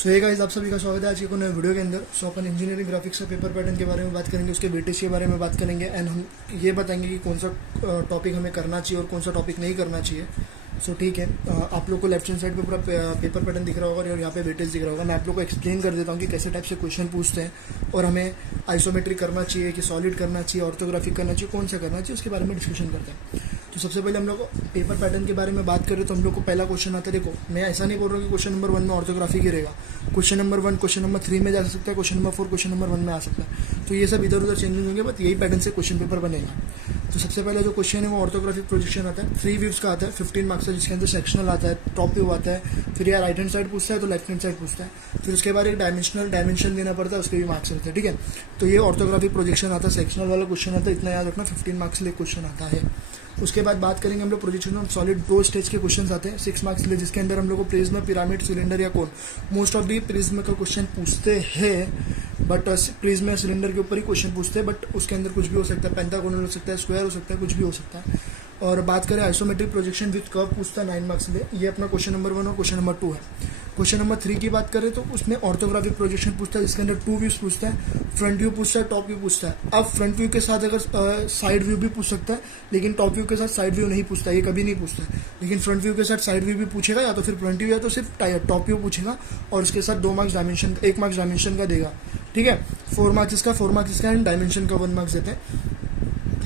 सो ये गाइस, आप सभी का स्वागत है आज के नए वीडियो के अंदर। सो अपन इंजीनियरिंग ग्राफिक्स का पेपर पैटर्न के बारे में बात करेंगे, उसके वेटेज के बारे में बात करेंगे एंड हम ये बताएंगे कि कौन सा टॉपिक हमें करना चाहिए और कौन सा टॉपिक नहीं करना चाहिए। सो ठीक है, आप लोग को लेफ्ट हैंड साइड पे पूरा पेपर पैटर्न दिख रहा होगा और यहाँ पे वेटेज दिख रहा होगा। मैं आप लोग को एक्सप्लेन कर देता हूँ कि कैसे टाइप से क्वेश्चन पूछते हैं और हमें आइसोमेट्रिक करना चाहिए कि सॉलिड करना चाहिए, ऑर्थोग्राफिक करना चाहिए, कौन सा करना चाहिए, उसके बारे में डिस्कशन करते हैं। तो सबसे पहले हम लोग पेपर पैटर्न के बारे में बात करें तो हम लोग को पहला क्वेश्चन आता है। देखो, मैं ऐसा नहीं बोल रहा हूँ कि क्वेश्चन नंबर 1 में ऑर्थोग्राफी गिरेगा। क्वेश्चन नंबर 1 क्वेश्चन नंबर 3 में जा सकता है, क्वेश्चन नंबर 4 क्वेश्चन नंबर 1 में आ सकता है। तो ये सब इधर उधर चेंजेस होंगे, बट यही पैटर्न से क्वेश्चन पेपर बनेगा। तो सबसे पहले जो क्वेश्चन है वो ऑर्थोग्राफिक प्रोजेक्शन आता है। 3 व्यूज का आता है, 15 मार्क्स का, जिसके अंदर सेक्शनल आता है, टॉप व्यू आता है, फिर यार राइट हैंड साइड पूछता है तो लेफ्ट हैंड साइड पूछता है, फिर उसके बाद एक डायमेंशन देना पड़ता है, उसके भी मार्क्स रहते हैं। ठीक है, तो ये ऑर्थोग्राफिक प्रोजेक्शन आता है, सेक्शनल वाला क्वेश्चन आता है, इतना याद रखना, 15 मार्क्स के लिए क्वेश्चन आता है। उसके बाद बात करेंगे हम लोग प्रोजेक्शन ऑफ सॉलिड। 2 स्टेज के क्वेश्चन आते हैं 6 मार्क्स के लिए, जिसके अंदर हम लोग को प्रिज्म, पिरामिड, सिलेंडर या कोन, मोस्ट ऑफ दी प्रिज्म का क्वेश्चन पूछते हैं, बट प्रिज्म या सिलेंडर के ऊपर ही क्वेश्चन पूछते हैं, बट उसके अंदर कुछ भी हो सकता है, पेंटागोनल हो सकता है, स्क्वायर हो सकता है, कुछ भी हो सकता है। और बात करें आइसोमेट्रिक प्रोजेक्शन विद कर्व पूछता है 9 मार्क्स में, ये अपना क्वेश्चन नंबर 1 और क्वेश्चन नंबर 2 है। क्वेश्चन नंबर 3 की बात करें तो उसमें ऑर्थोग्राफिक प्रोजेक्शन पूछता है, जिसके अंदर 2 व्यूज पूछता है, फ्रंट व्यू पूछता है, टॉप व्यू पूछता है। अब फ्रंट व्यू के साथ अगर साइड व्यू भी पूछ सकता है, लेकिन टॉप व्यू के साथ साइड व्यू नहीं पूछता, ये कभी नहीं पूछता है। लेकिन फ्रंट व्यू के साथ साइड व्यू भी पूछेगा, या तो फिर फ्रंट व्यू या तो सिर्फ टॉप व्यू पूछेगा, और उसके साथ 2 मार्क्स डायमेंशन, 1 मार्क्स डायमेंशन का देगा। ठीक है, 4 मार्क्स इसका, 4 मार्क्स इसका एंड डायमेंशन का 1 मार्क्स देते हैं।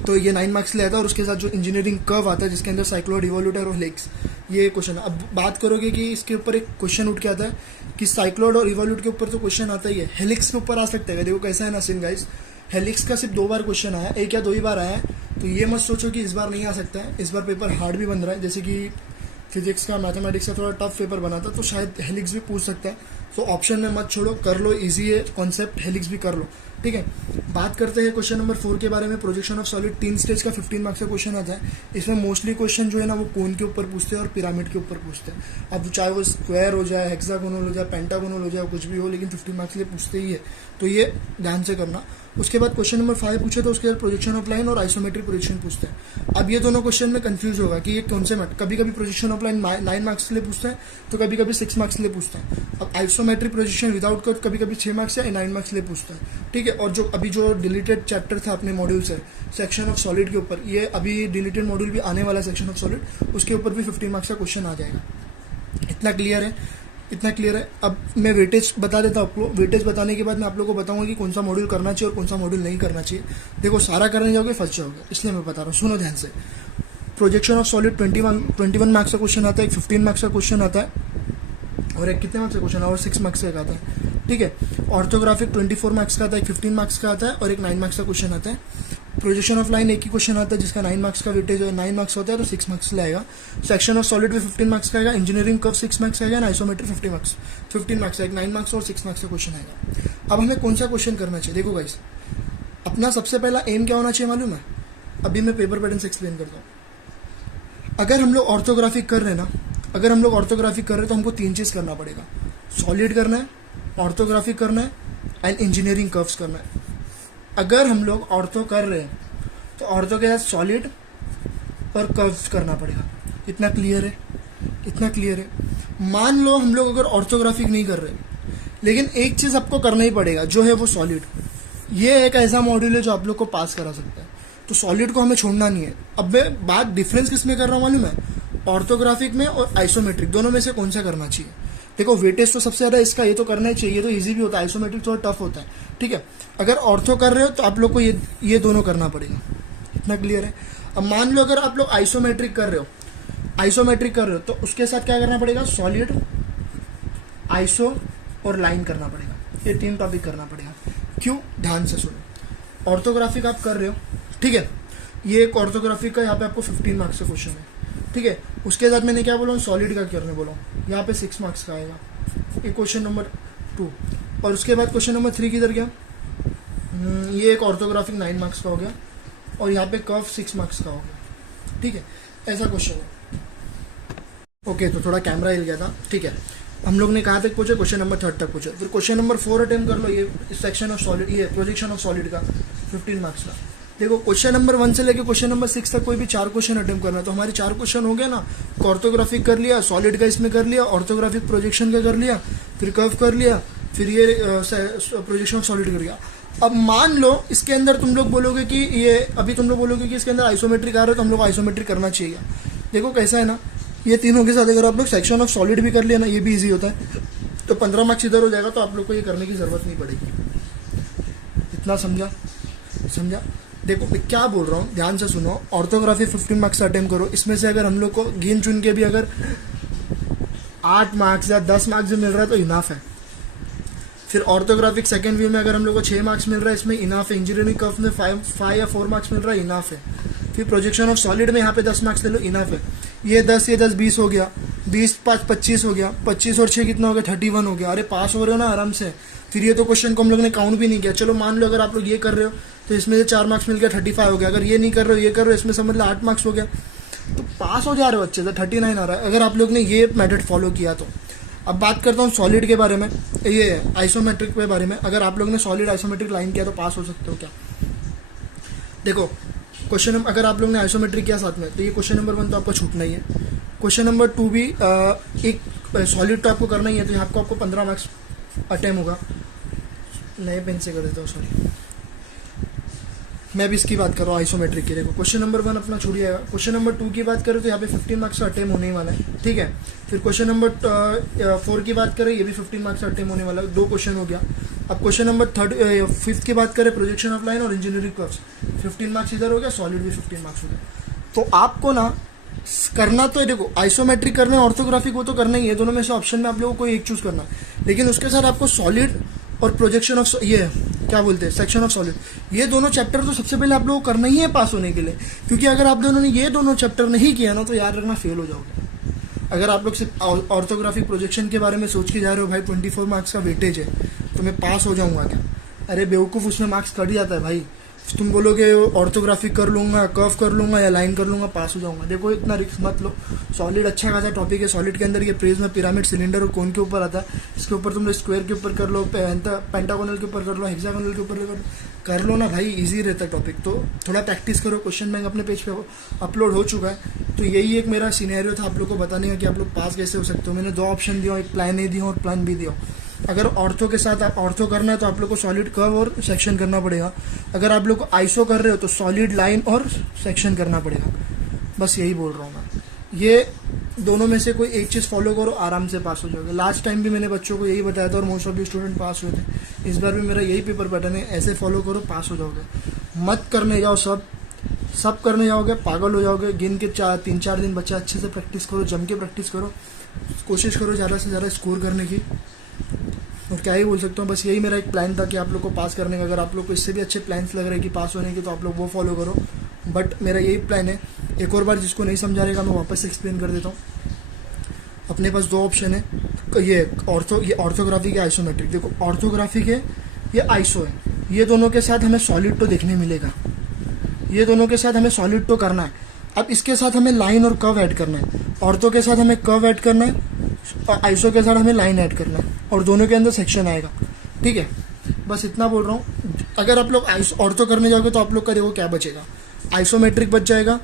तो ये 9 मार्क्स ले आता है। और उसके साथ जो इंजीनियरिंग कर्व आता है, जिसके अंदर साइक्लोइड, रिवॉल्यूटर और हेलिक्स, ये क्वेश्चन। अब बात करोगे कि इसके ऊपर एक क्वेश्चन उठ के आता है कि साइक्लोइड और रिवॉल्यूट के ऊपर तो क्वेश्चन आता ही है, हेलिक्स के ऊपर आ सकता है। देखो कैसा है ना सीन गाइस, हेलिक्स का सिर्फ 2 बार क्वेश्चन आया, 1 या 2 ही बार आया है। तो ये मत सोचो कि इस बार नहीं आ सकता है, इस बार पेपर हार्ड भी बन रहा है। जैसे कि फिजिक्स का, मैथमेटिक्स का थोड़ा टफ पेपर बना था, तो शायद हेलिक्स भी पूछ सकता है। तो ऑप्शन में मत छोड़ो, कर लो, इजी है कॉन्सेप्ट, हेलिक्स भी कर लो। ठीक है, बात करते हैं क्वेश्चन नंबर 4 के बारे में। प्रोजेक्शन ऑफ सॉलिड 3 स्टेज का 15 मार्क्स का क्वेश्चन आता है। इसमें मोस्टली क्वेश्चन जो है ना वो कोन के ऊपर पूछते हैं और पिरामिड के ऊपर पूछते हैं। अब चाहे वो स्क्वायर हो जाए, हेक्सागोनल हो जाए, पेंटागोनल हो जाए, कुछ भी हो, लेकिन 15 मार्क्स के लिए पूछते ही है, तो ये ध्यान से करना। उसके बाद क्वेश्चन नंबर 5 पूछे तो उसके बाद प्रोजेक्शन ऑफ लाइन और आइसोमेट्रिक प्रोजेक्शन पूछते हैं। अब ये दोनों क्वेश्चन में कंफ्यूज होगा कि ये कौन से मैट, कभी कभी प्रोजेक्शन ऑफ लाइन 9 मार्क्स के लिए पूछता है, तो कभी कभी 6 मार्क्स के लिए पूछता है। अब आइसोमेट्रिक प्रोजेक्शन विदाउट कर्व कभी कभी 6 मार्क्स या 9 मार्क्स के लिए पूछता है। ठीक है, और जो अभी जो डिलीटेड चैप्टर था अपने मॉड्यूल से, सेक्शन ऑफ सॉलिड के ऊपर, ये अभी डिलीटेड मॉड्यूल भी आने वाला है सेक्शन ऑफ सॉलिड, उसके ऊपर भी 15 मार्क्स का क्वेश्चन आ जाएगा। इतना क्लियर है, इतना क्लियर है। अब मैं वेटेज बता देता हूँ आपको। वेटेज बताने के बाद मैं आप लोगों को बताऊंगा कि कौन सा मॉड्यूल करना चाहिए और कौन सा मॉड्यूल नहीं करना चाहिए। देखो, सारा करने जाओगे फंस जाओगे, इसलिए मैं बता रहा हूँ, सुनो ध्यान से। प्रोजेक्शन ऑफ सॉलिड 21 मार्क्स का क्वेश्चन आता है, एक 15 मार्क्स का क्वेश्चन आता है, और एक कितने मार्क्स का क्वेश्चन और 6 मार्क्स का आता है। ठीक है, ऑर्थोग्राफिक 24 मार्क्स का आता है, एक 15 मार्क्स का आता है, और एक 9 मार्क्स का क्वेश्चन आता है। प्रोजेक्शन ऑफ लाइन एक ही क्वेश्चन आता है, जिसका 9 मार्क्स का वेटेज 9 मार्क्स होता है, तो 6 मार्क्स लाएगा। सेक्शन ऑफ सॉलिड में 15 मार्क्स का आएगा, इंजीनियरिंग कर्व 6 मार्क्स का आएगा, एंड आइसोमेट्रिक 15 मार्क्स का, एक 9 मार्क्स और 6 मार्क्स का क्वेश्चन आएगा। अब हमें कौन सा क्वेश्चन करना चाहिए? देखो गाइस, अपना सबसे पहला एम क्या होना चाहिए मालूम है? अभी मैं पेपर पैटर्न से एक्सप्लेन करता हूँ। अगर हम लोग ऑर्थोग्राफिक कर रहे हैं ना, अगर हम लोग ऑर्थोग्राफिक कर रहे हैं तो हमको 3 चीज़ करना पड़ेगा। सॉलिड करना है, ऑर्थोग्राफिक करना है, एंड इंजीनियरिंग कर्व्स करना है। अगर हम लोग ऑर्थो कर रहे हैं तो ऑर्थो के साथ सॉलिड और कर्व्स करना पड़ेगा। इतना क्लियर है, इतना क्लियर है। मान लो हम लोग अगर ऑर्थोग्राफिक नहीं कर रहे, लेकिन एक चीज़ आपको करना ही पड़ेगा, जो है वो सॉलिड। ये एक ऐसा मॉड्यूल है जो आप लोग को पास करा सकता है, तो सॉलिड को हमें छोड़ना नहीं है। अब मैं बात डिफरेंस किस में कर रहा हूँ मालूम है? ऑर्थोग्राफिक में और आइसोमेट्रिक, दोनों में से कौन सा करना चाहिए। देखो, वेटेज तो सबसे ज़्यादा इसका, ये तो करना ही चाहिए, ये तो इजी भी होता है, आइसोमेट्रिक थोड़ा टफ होता है। ठीक है, अगर ऑर्थो कर रहे हो तो आप लोग को ये दोनों करना पड़ेगा। इतना क्लियर है। अब मान लो अगर आप लोग आइसोमेट्रिक कर रहे हो, तो उसके साथ क्या करना पड़ेगा? सॉलिड, आइसो और लाइन करना पड़ेगा। ये 3 टॉपिक करना पड़ेगा। क्यों? ध्यान से सुनो। ऑर्थोग्राफिक आप कर रहे हो, ठीक है, ये एक ऑर्थोग्राफिक का यहाँ पे आपको 15 मार्क्स का क्वेश्चन है। ठीक है, उसके साथ मैंने क्या बोला? सॉलिड का करने बोला, यहाँ पे 6 मार्क्स का आएगा, ये क्वेश्चन नंबर 2। और उसके बाद क्वेश्चन नंबर 3 किधर गया? ये एक ऑर्थोग्राफिक 9 मार्क्स का हो गया, और यहाँ पे कर्व 6 मार्क्स का हो गया। ठीक है, ऐसा क्वेश्चन है। ओके, तो थोड़ा कैमरा हिल गया था। ठीक है, हम लोग ने कहाँ तक पूछे? क्वेश्चन नंबर 3 तक पूछे। फिर क्वेश्चन नंबर 4 अटेम्प्ट कर लो, ये सेक्शन ऑफ सॉलिड, ये प्रोजेक्शन ऑफ सॉलिड का 15 मार्क्स का। देखो क्वेश्चन नंबर 1 से लेके क्वेश्चन नंबर 6 तक कोई भी 4 क्वेश्चन अटेम्प्ट करना है, तो हमारे 4 क्वेश्चन हो गए ना। ऑर्थोग्राफिक कर लिया, सॉलिड का इसमें कर लिया, ऑर्थोग्राफिक प्रोजेक्शन का कर लिया, फिर कर्व कर लिया, फिर ये प्रोजेक्शन ऑफ सॉलिड कर लिया। अब मान लो इसके अंदर तुम लोग बोलोगे कि ये अभी तुम लोग बोलोगे कि इसके अंदर आइसोमेट्रिक आ रहा है, तो हम लोग को आइसोमेट्रिक करना चाहिए। देखो कैसा है ना, ये तीनों के साथ अगर आप लोग सेक्शन ऑफ सॉलिड भी कर लिया ना, ये भी इजी होता है, तो 15 मार्क्स इधर हो जाएगा, तो आप लोग को ये करने की जरूरत नहीं पड़ेगी। इतना समझा। देखो मैं क्या बोल रहा हूँ, ध्यान से सुनो। ऑर्थोग्राफी 15 मार्क्स का अटेम्प्ट करो, इसमें से अगर हम लोग को गिन चुन के भी अगर 8 मार्क्स या 10 मार्क्स भी मिल रहा है तो इनाफ है। फिर ऑर्थोग्राफिक सेकंड व्यू में अगर हम लोग को 6 मार्क्स मिल रहा है, इसमें इनाफ है। इंजीनियरिंग कर्व में 5 या 4 मार्क्स मिल रहा है, इनाफ है। फिर प्रोजेक्शन ऑफ सॉलिड में यहाँ पे 10 मार्क्स ले लो, इनाफ है। ये 10 20 हो गया, 20 5 25 हो गया, 25 और 6 कितना हो गया, 31 हो गया। अरे पास हो रहे हो ना आराम से। फिर ये तो क्वेश्चन को हम लोग ने काउंट भी नहीं किया। चलो मान लो अगर आप लोग ये कर रहे हो तो इसमें से 4 मार्क्स मिल गया, 35 हो गया। अगर ये नहीं कर रहे हो, ये कर रहे हो, इसमें समझ लो 8 मार्क्स हो गया, तो पास हो जा रहे हो अच्छे से, 39 आ रहा है अगर आप लोग ने ये मेथड फॉलो किया तो। अब बात करता हूँ सॉलिड के बारे में, ये आइसोमेट्रिक के बारे में। अगर आप लोग ने सॉलिड आइसोमेट्रिक लाइन किया तो पास हो सकते हो क्या? देखो क्वेश्चन अगर आप लोग ने आइसोमेट्रिक किया साथ में, तो ये क्वेश्चन नंबर 1 तो आपको छूटना ही है। क्वेश्चन नंबर 2 भी एक सॉलिड तो आपको करना ही है, तो यहाँ आपको 15 मार्क्स अटेम्प्ट होगा। नए पेन से कर देता हूँ, सॉरी। मैं भी इसकी बात कर रहा हूँ आइसोमेट्रिक की। देखो क्वेश्चन नंबर 1 अपना छूट जाएगा। क्वेश्चन नंबर 2 की बात करें तो यहाँ पे 15 मार्क्स का अटेम्प्ट होने वाला है, ठीक है। फिर क्वेश्चन नंबर 4 की बात करें, ये भी 15 मार्क्स का अटेम्प्ट होने वाला है। 2 क्वेश्चन हो गया। अब क्वेश्चन नंबर 5 की बात करें, प्रोजेक्शन ऑफ लाइन और इंजीनियरिंग कर्व्स, 15 मार्क्स इधर हो गया, सॉलिड भी 15 मार्क्स हो गया। तो आपको ना करना तो है, देखो आइसोमेट्रिक करना है, ऑर्थोग्राफिक वो तो करना ही है, दोनों में से ऑप्शन में आप लोगों को कोई एक चूज करना है। लेकिन उसके साथ आपको सॉलिड और प्रोजेक्शन ऑफ ये क्या बोलते हैं, सेक्शन ऑफ सॉलिड, ये दोनों चैप्टर तो सबसे पहले आप लोगों को करना ही है पास होने के लिए। क्योंकि अगर आप दोनों ने ये दोनों चैप्टर नहीं किया ना, तो याद रखना फेल हो जाओगे। अगर आप लोग सिर्फ ऑर्थोग्राफिक प्रोजेक्शन के बारे में सोच के जा रहे हो, भाई 24 मार्क्स का वेटेज है तो मैं पास हो जाऊंगा क्या? अरे बेवकूफ़, उसमें मार्क्स कट जाता है भाई। तुम बोलोगे ऑर्थोग्राफिक कर लूंगा, कर्व कर लूंगा या लाइन कर लूंगा, पास हो जाऊंगा। देखो इतना रिस्क मत लो। सॉलिड अच्छा खासा टॉपिक है। सॉलिड के अंदर ये प्रिज्म, पिरामिड, सिलेंडर और कोन के ऊपर आता है। इसके ऊपर तुम स्क्वायर के ऊपर कर लो, पेंटागोनल के ऊपर कर लो, हेक्सागोनल के ऊपर कर लो ना भाई, इजी रहता है टॉपिक। तो थोड़ा प्रैक्टिस करो। क्वेश्चन बैंक अपने पेज पे अपलोड हो चुका है। तो यही एक मेरा सिनेरियो था आप लोग को बताने का कि आप लोग पास कैसे हो सकते हो। मैंने 2 ऑप्शन दिया, एक प्लान ए दिया और प्लान बी दिया। अगर ऑर्थो के साथ आप ऑर्थो करना है तो आप लोग को सॉलिड कर्व और सेक्शन करना पड़ेगा। अगर आप लोग को आइसो कर रहे हो तो सॉलिड लाइन और सेक्शन करना पड़ेगा। बस यही बोल रहा हूँ मैं। ये दोनों में से कोई एक चीज़ फॉलो करो, आराम से पास हो जाओगे। लास्ट टाइम भी मैंने बच्चों को यही बताया था और मोस्ट ऑफ द स्टूडेंट पास हुए थे। इस बार भी मेरा यही पेपर पैटर्न है, ऐसे फॉलो करो, पास हो जाओगे। मत करने जाओ सब करने जाओगे पागल हो जाओगे। गिन के 3-4 दिन बच्चा अच्छे से प्रैक्टिस करो, जम के प्रैक्टिस करो, कोशिश करो ज़्यादा से ज़्यादा स्कोर करने की। और क्या ही बोल सकता हूँ, बस यही मेरा एक प्लान था कि आप लोग को पास करने का। अगर आप लोग को इससे भी अच्छे प्लान्स लग रहे हैं कि पास होने के, तो आप लोग वो फॉलो करो। बट मेरा यही प्लान है। एक और बार जिसको नहीं समझा रहेगा मैं वापस से एक्सप्लेन कर देता हूँ। अपने पास 2 ऑप्शन है, ये ऑर्थोग्राफी के आइसोमेट्रिक। देखो ऑर्थोग्राफिक है, ये आइसो है। ये दोनों के साथ हमें सॉलिड तो देखने मिलेगा, ये दोनों के साथ हमें सॉलिड तो करना है। अब इसके साथ हमें लाइन और कर्व ऐड करना है। ऑर्थो के साथ हमें कर्व ऐड करना है, आइसो के साथ हमें लाइन ऐड करना है, और दोनों के अंदर सेक्शन आएगा, ठीक है। बस इतना बोल रहा हूँ। अगर आप लोग ऑर्थो करने जाओगे तो आप लोग का देखो क्या बचेगा, आइसोमेट्रिक बच जाएगा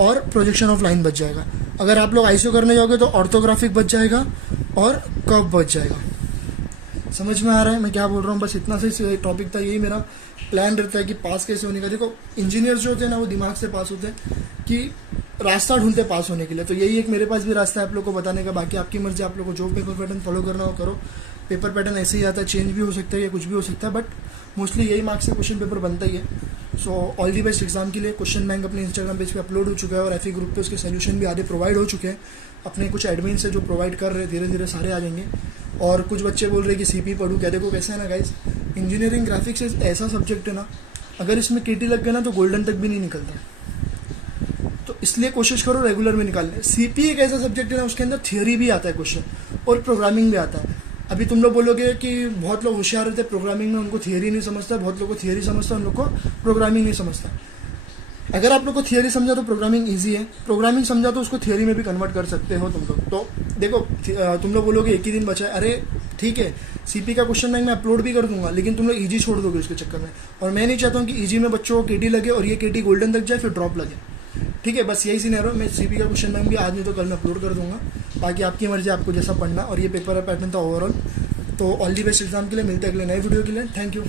और प्रोजेक्शन ऑफ लाइन बच जाएगा। अगर आप लोग आइसो करने जाओगे तो ऑर्थोग्राफिक बच जाएगा और कर्व बच जाएगा। समझ में आ रहा है मैं क्या बोल रहा हूँ? बस इतना से टॉपिक था। यही मेरा प्लान रहता है कि पास कैसे होने का। देखो इंजीनियर जो होते हैं ना, वो दिमाग से पास होते हैं कि रास्ता ढूंढते पास होने के लिए। तो यही एक मेरे पास भी रास्ता है आप लोग को बताने का। बाकी आपकी मर्जी, आप लोग को जो पेपर पैटर्न फॉलो करना हो करो। पेपर पैटर्न ऐसे ही आता है, चेंज भी हो सकता है या कुछ भी हो सकता है, बट मोस्टली यही मार्क्स से क्वेश्चन पेपर बनता ही है। So all the best exam के लिए। क्वेश्चन बैंक अपने इंस्टाग्राम पेज पे अपलोड हो चुका है और एफई ग्रुप पे उसके सोल्यूशन भी आधे प्रोवाइड हो चुके हैं। अपने कुछ एडमिन से जो प्रोवाइड कर रहे हैं, धीरे धीरे सारे आ जाएंगे। और कुछ बच्चे बोल रहे हैं कि सीपी पढ़ूँ क्या। देखो कैसा है ना गाइस, इंजीनियरिंग ग्राफिक्स ऐसा सब्जेक्ट है ना, अगर इसमें केटी लग गया ना तो गोल्डन तक भी नहीं निकलता। तो इसलिए कोशिश करो रेगुलर में निकालने। सीपी एक ऐसा सब्जेक्ट है ना, उसके अंदर थियोरी भी आता है क्वेश्चन और प्रोग्रामिंग भी आता है। अभी तुम लोग बोलोगे कि बहुत लोग होशियार रहते हैं प्रोग्रामिंग में, उनको थियोरी नहीं समझता, बहुत लोग को थियोरी समझता, उन लोग को प्रोग्रामिंग नहीं समझता। अगर आप लोग को थियोरी समझा तो प्रोग्रामिंग इजी है, प्रोग्रामिंग समझा तो उसको थियोरी में भी कन्वर्ट कर सकते हो तुम लोग। तो देखो तुम लोग बोलोगे एक ही दिन बचा है, अरे ठीक है। सीपी का क्वेश्चन बैंक मैं अपलोड भी कर दूंगा, लेकिन तुम लोग ईजी छोड़ दोगे उसके चक्कर में, और मैं नहीं चाहता हूँ कि ईजी में बच्चों को केटी लगे और ये केटी गोल्डन लग जाए फिर ड्रॉप लगे। ठीक है, बस यही सिनेरियो। मैं सीपी का क्वेश्चन बैंक भी आज नहीं तो कल में अपलोड कर दूंगा, बाकी आपकी मर्जी, आपको जैसा पढ़ना। और ये पेपर पैटर्न था ओवरऑल। तो ऑल दी बेस्ट एग्जाम के लिए, मिलते हैं अगले नए वीडियो के लिए। Thank you.